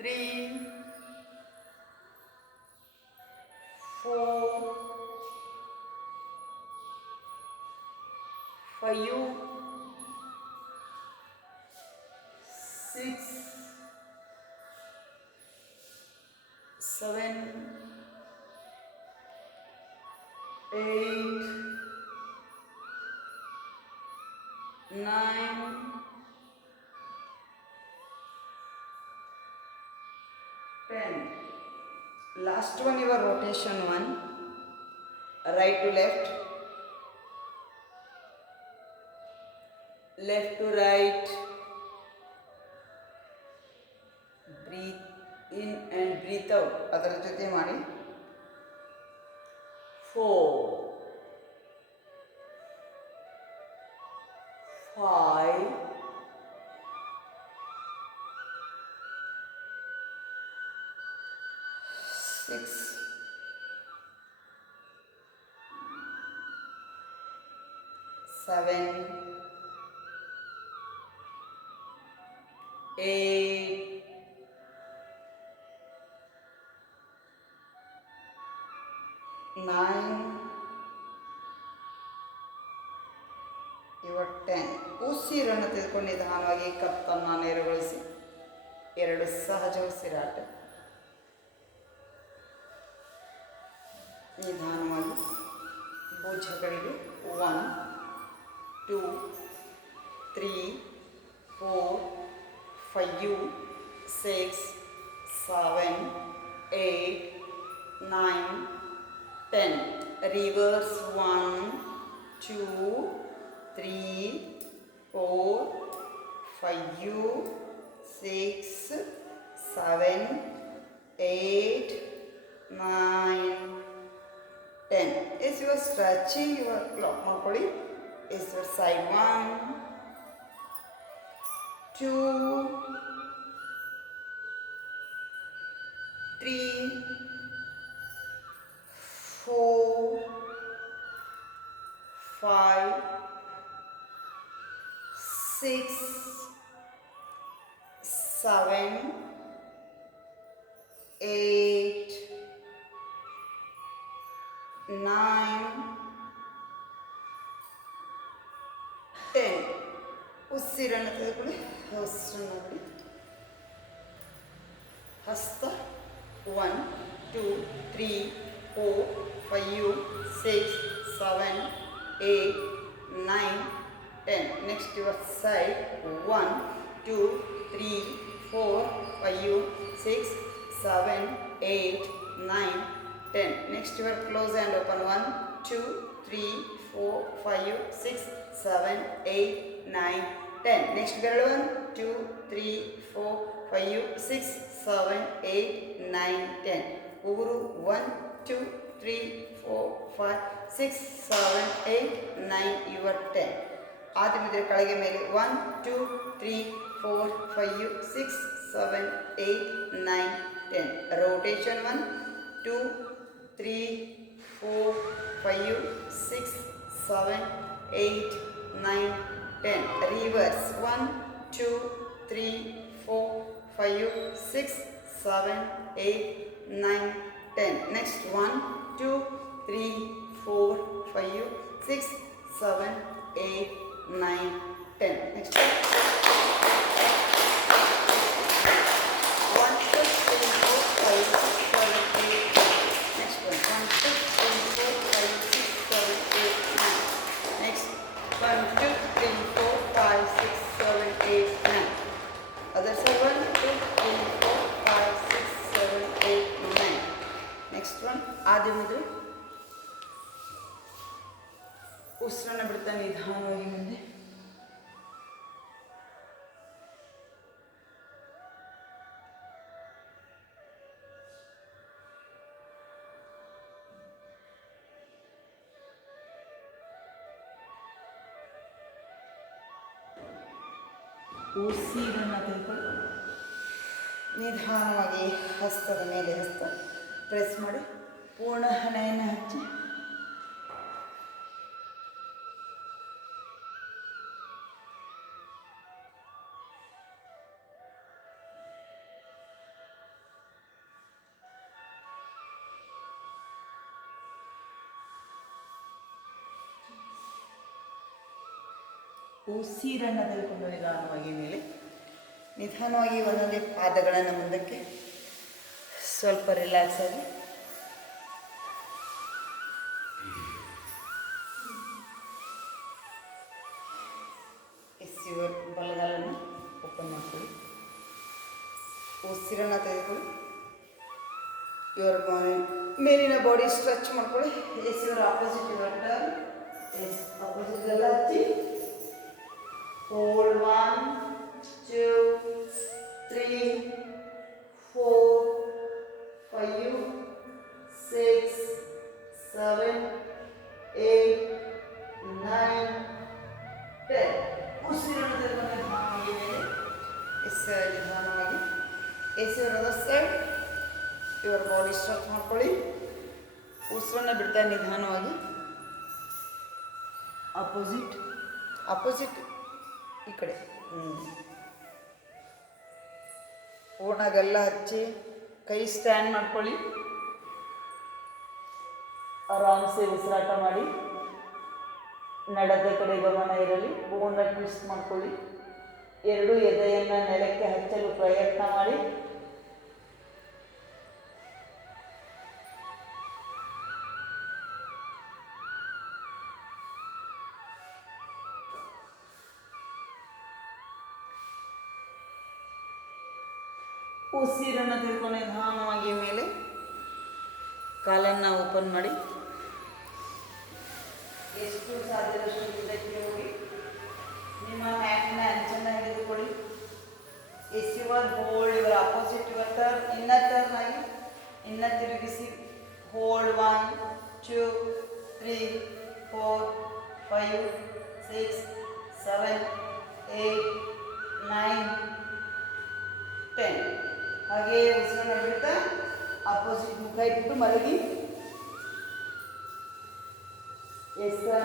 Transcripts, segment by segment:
3, 4, 5, 6, 7, 8, 9, 10. Last one, your rotation one, right to left, left to right. Breathe in and breathe out. ಅದರ ಜೊತೆ ಮಾಡಿ. 4, 5, 6, 7, 8, 9, ಇವತ್ತು 10. ಉಸಿರನ್ನು ತೆಗೆದುಕೊಂಡು ನಿಧಾನವಾಗಿ ಕತ್ತನ್ನು ನೇರಗೊಳಿಸಿ. 2 ಸಹಜ ಉಸಿರಾಟ. ನಿಧಾನವಾಗಿ ಭುಜಗಳಿಗೆ 1, 2, 3, 4, 5, 6, 7, 8, 9, 10. Reverse 1, 2, 3, 4, 5, 6, 7, 8, 9, 10. As you are stretching your clock body, is your side 1, 2, 3, 4, 5, 6, 7, 8, 9, 10. ಉಸಿರನ್ನು ತೆಗೆದುಕೊಳ್ಳಿ. ಹಸ್ತವನ್ನು ಬಿಡಿ. ಹಸ್ತ 1, 2, 3, 4, 5, 6, 7, 8, 9, 10. Next your side 1, 2, 3, 4, 5, 6, 7, 8, 9, 10. Next your close and open 1, 2, 3, 4, 5, 6, 7, 8, 9, 10. Next beral 1, 2, 3, 4, 5, 6, 7, 8, 9, 10. Uguru 1, 2, 3, 4, 5, 6, 7, 8, 9, your 10. ಆದಿಮಿದ್ರೆ ಕೆಳಗೆ ಮೇಲೆ 1, 2, 3, 4, 5, 6, 7, 8, 9, 10. Rotation 1, 2, 3, 4, 5, 6, 7, 8, 9, 10. Reverse 1, 2, 3, 4, 5, 6, 7, 8, 9, 10. Next 1, 2, 3, 4, 5, 6, 7, 8, 9, 10. Next 1, 2, 3, 4, 5, 6, 7, 8, 9. Next 1, 2, 3, 4, 5, 6, 7, 8, 9. Next 1, 2, 3, 4, 5, 6, 7, 8, 9. Other side 1, 2, 3, 4, 5, 6, 7, 8, 9. Next one, ಆದಿ ಮುದ್ರೆ. ಉಸಿರನ್ನು ಬಿಡ್ತಾ ನಿಧಾನವಾಗಿ ಮುಂದೆ. ಉಸಿರನ್ನು ತೆಗೆದುಕೊಂಡು ನಿಧಾನವಾಗಿ ಹಸ್ತದ ಮೇಲೆ ಹಸ್ತ ಪ್ರೆಸ್ ಮಾಡಿ ಪೂರ್ಣ ಹಣೆಯನ್ನು ಹಚ್ಚಿ ಉಸಿರನ್ನು ತೆಗೆದುಕೊಂಡು ನಿಧಾನವಾಗಿ ಮೇಲೆ ನಿಧಾನವಾಗಿ ಒಂದೊಂದೇ ಪಾದಗಳನ್ನು ಮುಂದಕ್ಕೆ ಸ್ವಲ್ಪ ರಿಲ್ಯಾಕ್ಸ್ ಆಗಿ ಇವರ ಬಲಗಾಲನ್ನು ಓಪನ್ ಮಾಡ್ಕೊಳ್ಳಿ. ಉಸಿರನ್ನು ತೆಗೆದುಕೊಳ್ಳಿ. ಇವರ ಮೇಲಿನ ಬಾಡಿ ಸ್ಟ್ರೆಚ್ ಮಾಡ್ಕೊಳ್ಳಿ. ಎಸ್ ಇವರ ಆಪೋಸಿಟ್ ಇವರ ಟರ್ನ್. ಎಸ್ ಆಪೋಸಿಟ್ ಎಲ್ಲ ಹಚ್ಚಿ ಹೋಲ್ಡ್ 1 2 3 4 5 6 7 8 9 10. ಉಸಿರನ್ನು ತೆಗೆದುಕೊಂಡು ನಿಧಾನವಾಗಿ ಮೇಲೆ ನಿಧಾನವಾಗಿ ಎಸಿವರದ ಸೈಡ್ ಇವರ ಬಾಡಿ ಸ್ಟ್ರೆಚ್ ಮಾಡ್ಕೊಳ್ಳಿ. ಉಸಿರನ್ನು ಬಿಡ್ತಾ ನಿಧಾನವಾಗಿ ಅಪೋಸಿಟ್ ಈ ಕಡೆ ಪೂರ್ಣಗೆಲ್ಲ ಹಚ್ಚಿ ಕೈ ಸ್ಟ್ಯಾಂಡ್ ಮಾಡ್ಕೊಳ್ಳಿ. ಆರಾಮ್ಸೆ ಉಸಿರಾಟ ಮಾಡಿ. ನಡೆದ ಕಡೆ ಗಮನ ಇರಲಿ. ಬೋನ್ನ ಟ್ವಿಸ್ಟ್ ಮಾಡ್ಕೊಳ್ಳಿ. ಎರಡು ಎದೆಯನ್ನು ನೆಲಕ್ಕೆ ಹಚ್ಚಲು ಪ್ರಯತ್ನ ಮಾಡಿ. ಉಸಿರನ್ನು ತೆಗೆದುಕೊಂಡು ನಿಧಾನವಾಗಿ ಮೇಲೆ ಕಾಲನ್ನು ಓಪನ್ ಮಾಡಿ. ಎಷ್ಟು ಸಾಧ್ಯದಷ್ಟು ಮುಂದಕ್ಕೆ ಹೋಗಿ ನಿಮ್ಮ ಮ್ಯಾಟಿನ ಅಂಚನ್ನು ಹಿಡಿದುಕೊಳ್ಳಿ. ಎಸ್ ಯುವರ್ ಹೋಲ್ಡ್ ಇವರ ಅಪೋಸಿಟ್ ಇವರ್ ಟರ್ನ್. ಟರ್ನ್ ಆಗಿ ತಿರುಗಿಸಿ. ಹೋಲ್ಡ್ 1 2 3 4 5 6 7 8 9 10. ಹಾಗೆ ಉಸಿರನ್ನು ಬಿಡ್ತಾ ಅಪೋಸಿಟ್ ಮುಖ ಇಟ್ಟು ಮಲಗಿ.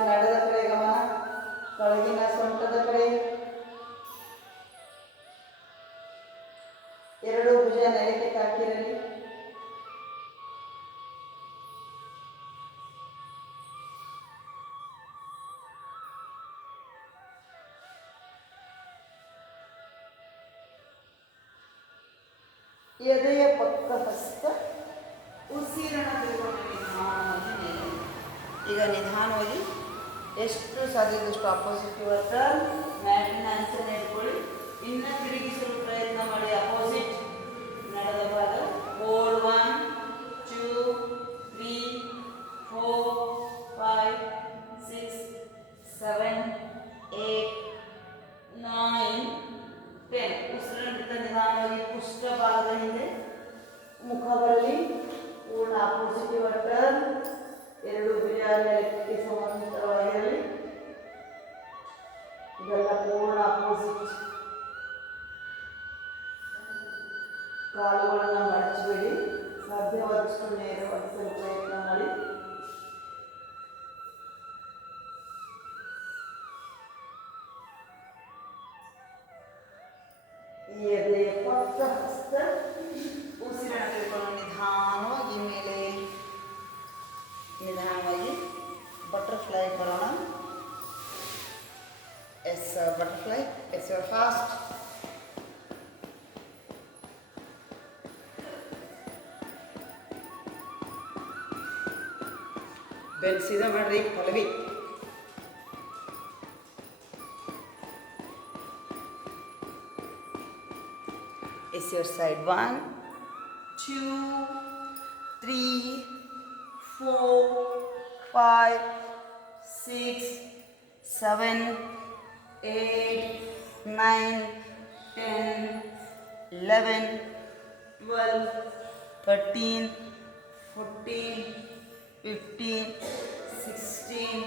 ನಡೆದ ಕಡೆ ಗಮನ. ಕೆಳಗಿನ ಸೊಂಟದ ಕಡೆ. ಎರಡು ಭುಜ ನೆಲಕ್ಕೆ ತಾಕಿರಲಿ. ಎದೆಯ ಪಕ್ಕ ಹಸ್ತ. ಉಸಿರನ್ನು ತೆಗೆದುಕೊಂಡು ನಿಧಾನವಾಗಿ ಮೇಲೆ. ಈಗ ನಿಧಾನವಾಗಿ ಎಷ್ಟು ಸಾಧ್ಯದಷ್ಟು ಅಪೋಸಿಟ್ ಇವರ ಟರ್ನ್. ಮ್ಯಾಟಿನ ಅಂಚನ್ನು ಇಟ್ಕೊಳ್ಳಿ. ಇನ್ನು ತಿರುಗಿಸಲು ಪ್ರಯತ್ನ ಮಾಡಿ. ಅಪೋಸಿಟ್ ನಡೆದ ಭಾಗ. ಹೋಲ್ಡ್ 1 2 3 4 5 6 7 8 9 10. ಉಸಿರನ್ನು ಬಿಡ್ತಾ ನಿಧಾನವಾಗಿ ಪುಷ್ಟ ಭಾಗದ ಹಿಂದೆ ಮುಖ ಬರಲಿ. ಪೂರ್ಣ ಅಪೋಸಿಟ್ ಇವರ ಟರ್ನ್. ಎರಡು ಭುಜ ನೆಲಕ್ಕೆ ಸಮಾಂತರವಾಗಿರಲಿ. ಇದೆಲ್ಲ ಪೂರ್ಣ ಅಪೋಸಿಟ್. ಕಾಲುಗಳನ್ನು ಮಡಚಬೇಡಿ. ಸಾಧ್ಯವಾದಷ್ಟು ನೇರವಾಗಿಸಲು ಪ್ರಯತ್ನ ಮಾಡಿ. ಎದೆಯ ಪಕ್ಕ ಹಸ್ತ. ಉಸಿರನ್ನು ತೆಗೆದುಕೊಂಡು ನಿಧಾನವಾಗಿ ಮೇಲೆ ನಿಧಾನವಾಗಿ ಬಟರ್ಫ್ಲೈ ಬರೋಣ. Yes butterfly. Yes your fast. ಬೆಲ್ ಸೀದಾ ಮಾಡ್ರಿ. Pallavi. Yes your side. 1 2 3 4 5 6 7 8 9 10 11 12 13 14 15 16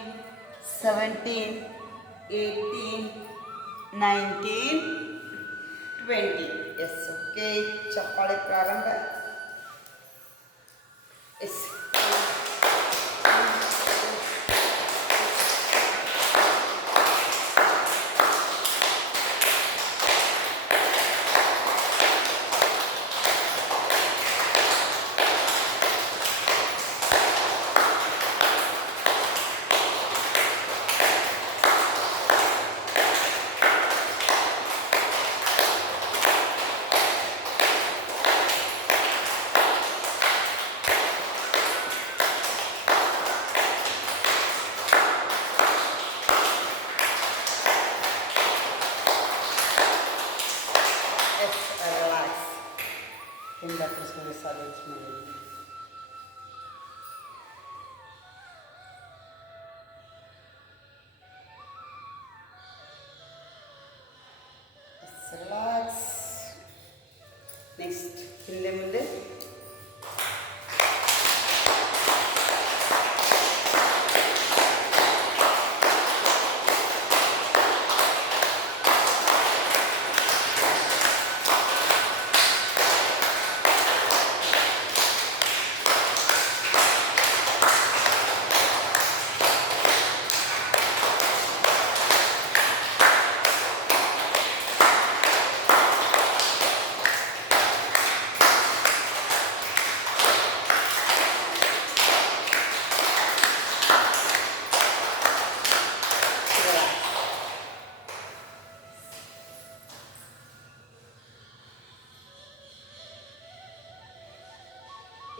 17 18 19 20. Yes okay. ಚಪ್ಪಾಳೆ ಪ್ರಾರಂಭ. Yes Inductors solid memory. Relax. Next, ಹಿಂದೆ ಮುಂದೆ.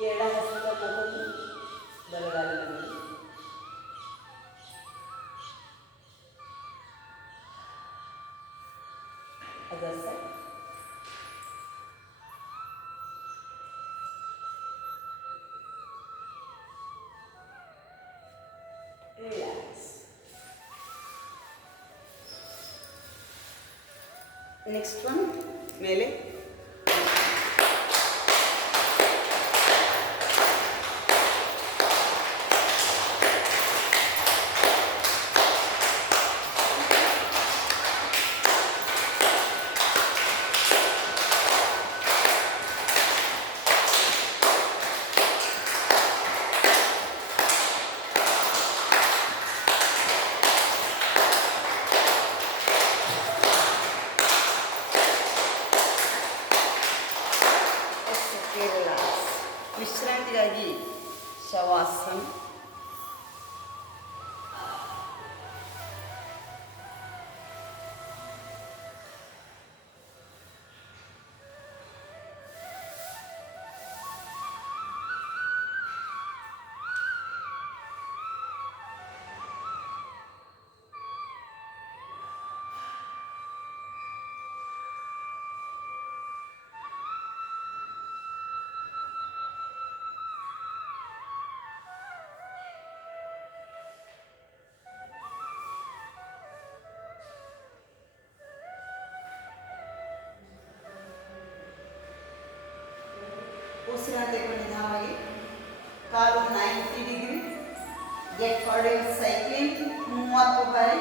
ಎಡ ಹಸ್ತ ಮತ್ತು ಬಲಗಾಲಿನಲ್ಲಿ ಅದರ ಸೈಡ್. ರಿಲ್ಯಾಕ್ಸ್. ನೆಕ್ಸ್ಟ್ ಒನ್ ಮೇಲೆ. ವಿಶ್ರಾಂತಿಗಾಗಿ ಶವಾಸನ. ಉಸಿರಾಟ ತೆಗೆದು ನಿಧಾನವಾಗಿ ಕಾಲು 90 ಡಿಗ್ರಿ. ಗೆಟ್ ಫಾರ್ವರ್ಡ್ ಸೈಕ್ಲಿಂಗ್ 30 ಬಾರಿ.